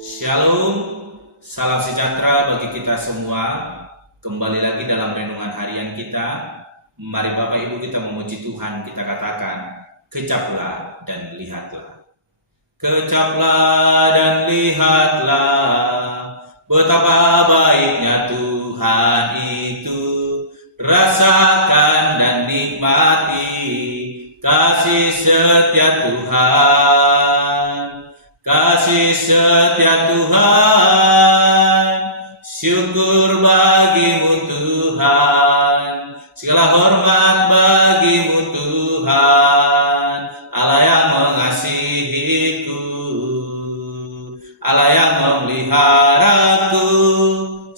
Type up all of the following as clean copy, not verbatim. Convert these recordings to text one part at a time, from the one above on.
Shalom, salam sejahtera bagi kita semua. Kembali lagi dalam renungan harian kita. Mari Bapak Ibu kita memuji Tuhan, kita katakan, kecaplah dan lihatlah. Kecaplah dan lihatlah, betapa baiknya Tuhan itu. Rasakan dan nikmati kasih setia Tuhan. Kasih setia Tuhan, syukur bagimu Tuhan, segala hormat bagimu Tuhan, Allah yang mengasihiku, Allah yang memeliharaku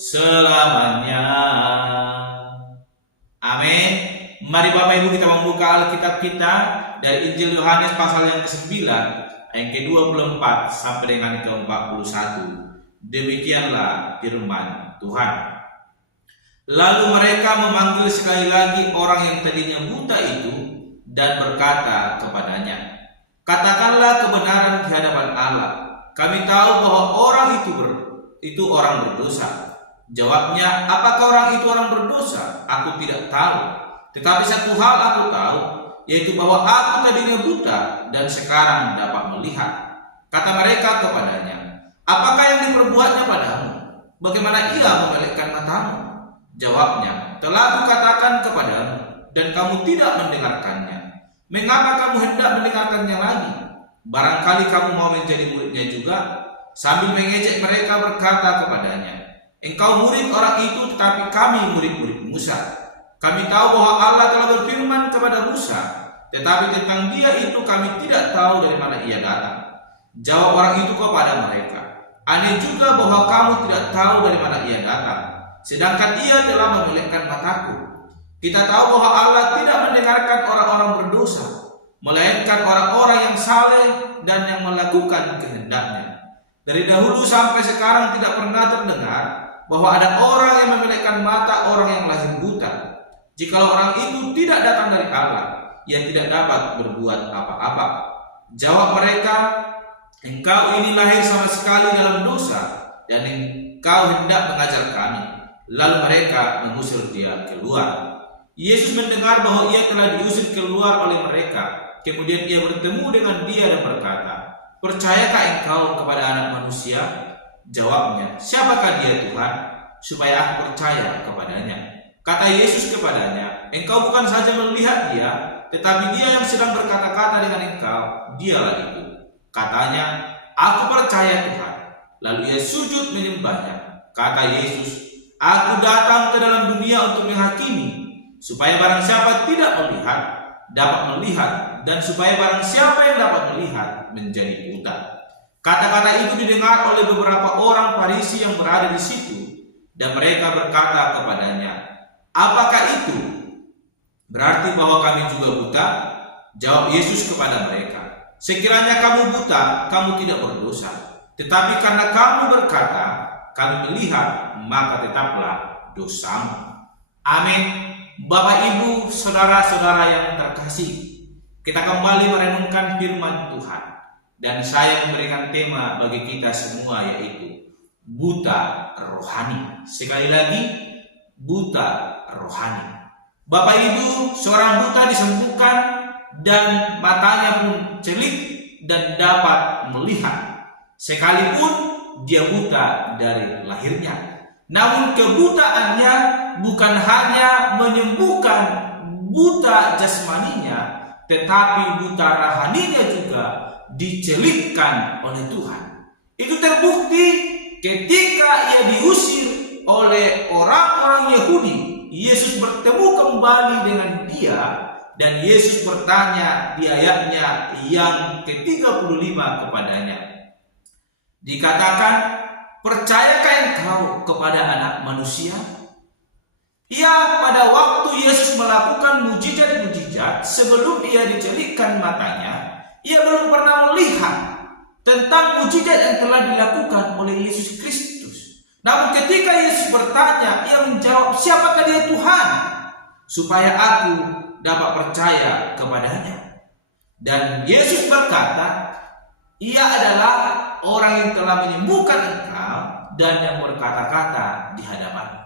selamanya. Amin. Mari Bapak Ibu kita membuka Alkitab kita dari Injil Yohanes pasal yang ke-9 ayat ke-24 sampai dengan ke-41. Demikianlah firman Tuhan. Lalu mereka memanggil sekali lagi orang yang tadinya buta itu dan berkata kepadanya, katakanlah kebenaran di hadapan Allah. Kami tahu bahwa orang itu orang berdosa. Jawabnya, apakah orang itu orang berdosa? Aku tidak tahu. Tetapi satu hal aku tahu, yaitu bahwa aku tadinya buta dan sekarang dapat melihat. Kata mereka kepadanya, apakah yang diperbuatnya padamu? Bagaimana ia memelekkan matamu? Jawabnya, telah kukatakan kepadamu dan kamu tidak mendengarkannya. Mengapa kamu hendak mendengarkannya lagi? Barangkali kamu mau menjadi muridnya juga? Sambil mengejek mereka berkata kepadanya, engkau murid orang itu, tetapi kami murid-murid Musa. Kami tahu bahwa Allah telah berfirman kepada Musa, tetapi tentang dia itu kami tidak tahu dari mana ia datang. Jawab orang itu kepada mereka, aneh juga bahwa kamu tidak tahu dari mana ia datang, sedangkan ia telah memelekkan mataku. Kita tahu bahwa Allah tidak mendengarkan orang-orang berdosa, melainkan orang-orang yang saleh dan yang melakukan kehendaknya. Dari dahulu sampai sekarang tidak pernah terdengar bahwa ada orang yang memelekkan mata orang yang lahir buta. Jikalau orang itu tidak datang dari Allah, ia tidak dapat berbuat apa-apa. Jawab mereka, engkau ini lahir sama sekali dalam dosa, dan engkau hendak mengajar kami. Lalu mereka mengusir dia keluar. Yesus mendengar bahwa ia telah diusir keluar oleh mereka. Kemudian ia bertemu dengan dia dan berkata, percayakah engkau kepada Anak Manusia? Jawabnya, siapakah dia Tuhan, supaya aku percaya kepadanya? Kata Yesus kepadanya, engkau bukan saja melihat dia, tetapi dia yang sedang berkata-kata dengan engkau, dialah itu. Katanya, aku percaya Tuhan. Lalu ia sujud menyembahnya. Kata Yesus, aku datang ke dalam dunia untuk menghakimi, supaya barang siapa tidak melihat, dapat melihat, dan supaya barang siapa yang dapat melihat, menjadi buta. Kata-kata itu didengar oleh beberapa orang Farisi yang berada di situ, dan mereka berkata kepadanya, apakah itu? Berarti bahwa kami juga buta? Jawab Yesus kepada mereka, sekiranya kamu buta, kamu tidak berdosa. Tetapi karena kamu berkata, kami melihat, maka tetaplah dosamu. Amin. Bapak Ibu, saudara-saudara yang terkasih, kita kembali merenungkan firman Tuhan. Dan saya memberikan tema bagi kita semua, yaitu buta rohani. Sekali lagi, buta rohani. Bapak Ibu, seorang buta disembuhkan dan matanya pun celik dan dapat melihat, sekalipun dia buta dari lahirnya. Namun kebutaannya bukan hanya menyembuhkan buta jasmaninya, tetapi buta rohaninya juga dicelikkan oleh Tuhan. Itu terbukti ketika ia diusir oleh orang-orang Yahudi. Yesus bertemu kembali dengan dia, dan Yesus bertanya di ayatnya yang ke-35 kepadanya. Dikatakan, percayakah engkau kepada Anak Manusia? Ya, pada waktu Yesus melakukan mujizat-mujizat, sebelum ia dicelikkan matanya, ia belum pernah melihat tentang mujizat yang telah dilakukan oleh Yesus Kristus. Namun ketika Yesus bertanya, ia menjawab, siapakah dia Tuhan? Supaya aku dapat percaya kepadanya. Dan Yesus berkata, Ia adalah orang yang telah menyembuhkan engkau dan yang berkata-kata di hadapanmu.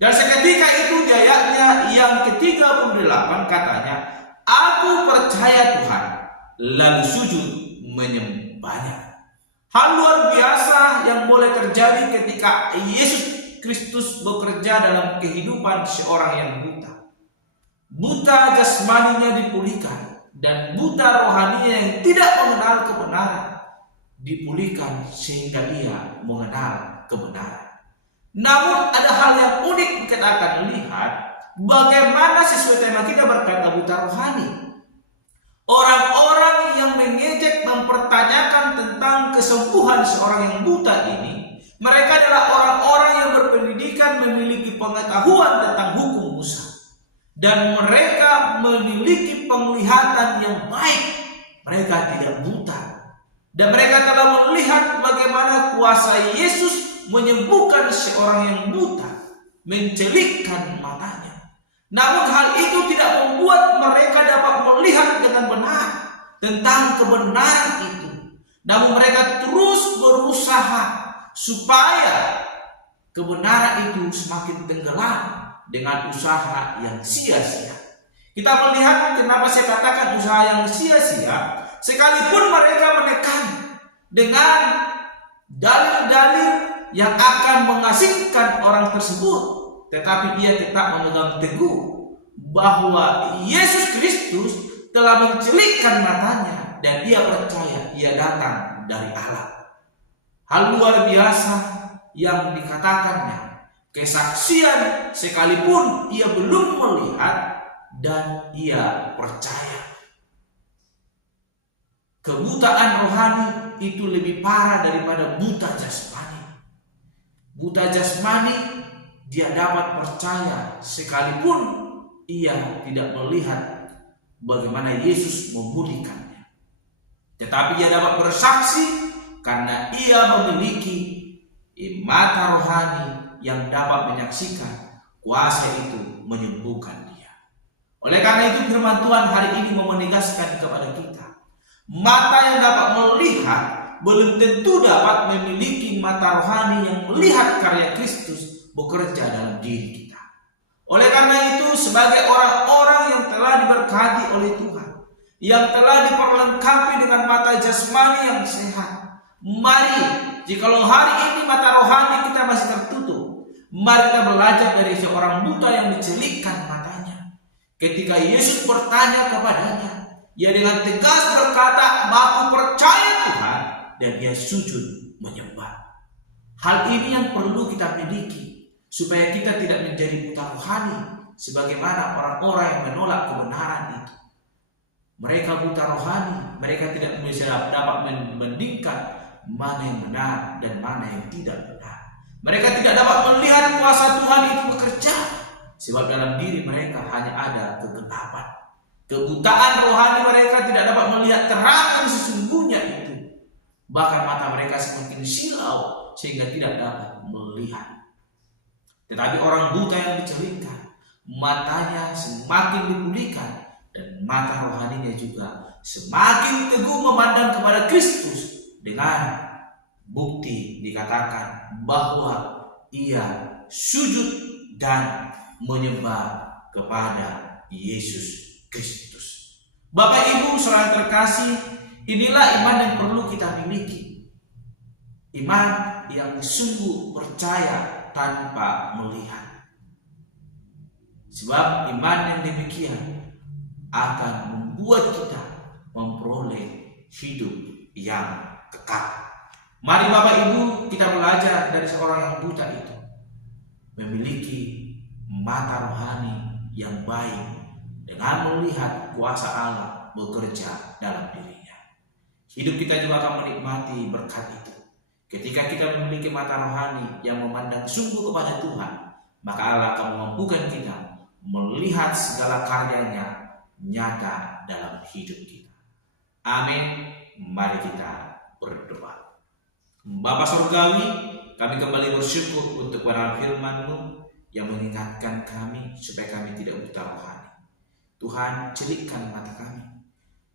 Dan seketika itu di ayatnya yang ke-38 katanya, aku percaya Tuhan, lalu sujud menyembahnya. Hal luar biasa yang boleh terjadi ketika Yesus Kristus bekerja dalam kehidupan seorang yang buta. Buta jasmaninya dipulihkan dan buta rohaninya yang tidak mengenal kebenaran dipulihkan sehingga ia mengenal kebenaran. Namun ada hal yang unik kita akan lihat bagaimana sesuai tema kita berkata buta rohani. Orang-orang yang mengejek mempertanyakan tentang kesembuhan seorang yang buta ini, mereka adalah orang-orang yang berpendidikan, memiliki pengetahuan tentang hukum Musa, dan mereka memiliki penglihatan yang baik. Mereka tidak buta, dan mereka telah melihat bagaimana kuasa Yesus menyembuhkan seorang yang buta, mencelikkan matanya. Namun hal itu tidak membuat mereka dapat melihat dengan benar tentang kebenaran itu. Namun mereka terus berusaha supaya kebenaran itu semakin tenggelam dengan usaha yang sia-sia. Kita melihat kenapa saya katakan usaha yang sia-sia, sekalipun mereka menekan dengan dalil-dalil yang akan mengasingkan orang tersebut, tetapi ia tetap memegang teguh bahwa Yesus Kristus telah mencelikkan matanya dan ia percaya ia datang dari Allah. Hal luar biasa yang dikatakannya, kesaksian sekalipun ia belum melihat dan ia percaya. Kebutaan rohani itu lebih parah daripada buta jasmani. Buta jasmani dia dapat percaya sekalipun ia tidak melihat bagaimana Yesus memulihkannya. Tetapi ia dapat bersaksi karena ia memiliki mata rohani yang dapat menyaksikan kuasa itu menyembuhkan dia. Oleh karena itu firman Tuhan hari ini mau menegaskan kepada kita, mata yang dapat melihat belum tentu dapat memiliki mata rohani yang melihat karya Kristus bekerja dalam diri kita. Oleh karena itu, sebagai orang-orang yang telah diberkati oleh Tuhan, yang telah diperlengkapi dengan mata jasmani yang sehat, mari, jikalau hari ini mata rohani kita masih tertutup, mari kita belajar dari seorang buta yang dicelikkan matanya. Ketika Yesus bertanya kepadanya, ia dengan tegas berkata, "Aku percaya Tuhan," dan ia sujud menyembah. Hal ini yang perlu kita miliki supaya kita tidak menjadi buta rohani sebagaimana orang-orang yang menolak kebenaran itu. Mereka buta rohani, mereka tidak bisa dapat membandingkan mana yang benar dan mana yang tidak benar. Mereka tidak dapat melihat kuasa Tuhan itu bekerja sebab dalam diri mereka hanya ada kegelapan. Kebutaan rohani mereka tidak dapat melihat terang yang sesungguhnya itu. Bahkan mata mereka semakin silau sehingga tidak dapat melihat. Tetapi orang buta yang dicelikkan, matanya semakin dipulihkan dan mata rohaninya juga semakin teguh memandang kepada Kristus dengan bukti dikatakan bahwa ia sujud dan menyembah kepada Yesus Kristus. Bapak Ibu saudara terkasih, inilah iman yang perlu kita miliki. Iman yang sungguh percaya tanpa melihat. Sebab iman yang demikian akan membuat kita memperoleh hidup yang kekal. Mari Bapak Ibu kita belajar dari seorang yang buta itu, memiliki mata rohani yang baik dengan melihat kuasa Allah bekerja dalam dirinya. Hidup kita juga akan menikmati berkat itu. Ketika kita memiliki mata rohani yang memandang sungguh kepada Tuhan, maka Allah akan memampukan kita melihat segala karyanya nyata dalam hidup kita. Amin. Mari kita berdoa. Bapa Surgawi, kami kembali bersyukur untuk kebenaran firman-Mu yang mengingatkan kami supaya kami tidak buta rohani. Tuhan, celikkan mata kami,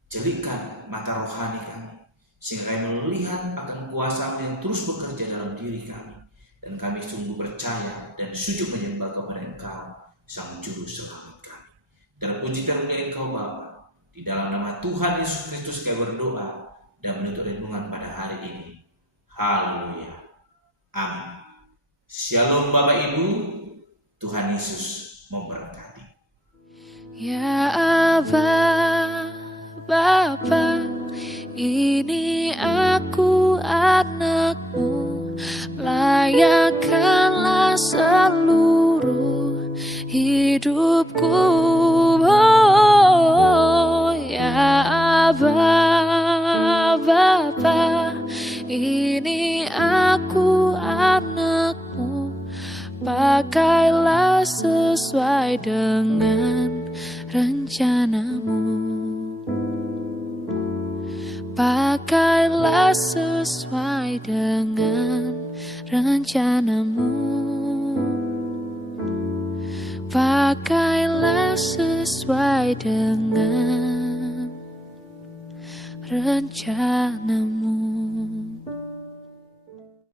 celikkan mata rohani kami, sehingga kami melihat akan kuasa-Mu yang terus bekerja dalam diri kami, dan kami sungguh percaya dan sujud menyembah kepada Engkau, Sang Juru Selamat kami. Terpuji karunia Engkau Bapa, di dalam nama Tuhan Yesus Kristus kami berdoa dan menuntut renungan pada hari ini. Haleluya. Amin. Shalom Bapak Ibu, Tuhan Yesus memberkati. Ya Aba, Bapa, ini aku anak-Mu, layakkanlah seluruh hidupku. Oh, ya Aba, Bapa, ini aku anak-Mu, pakailah sesuai dengan rencana-Mu. Pakailah sesuai dengan rencana-Mu. Pakailah sesuai dengan rencana-Mu.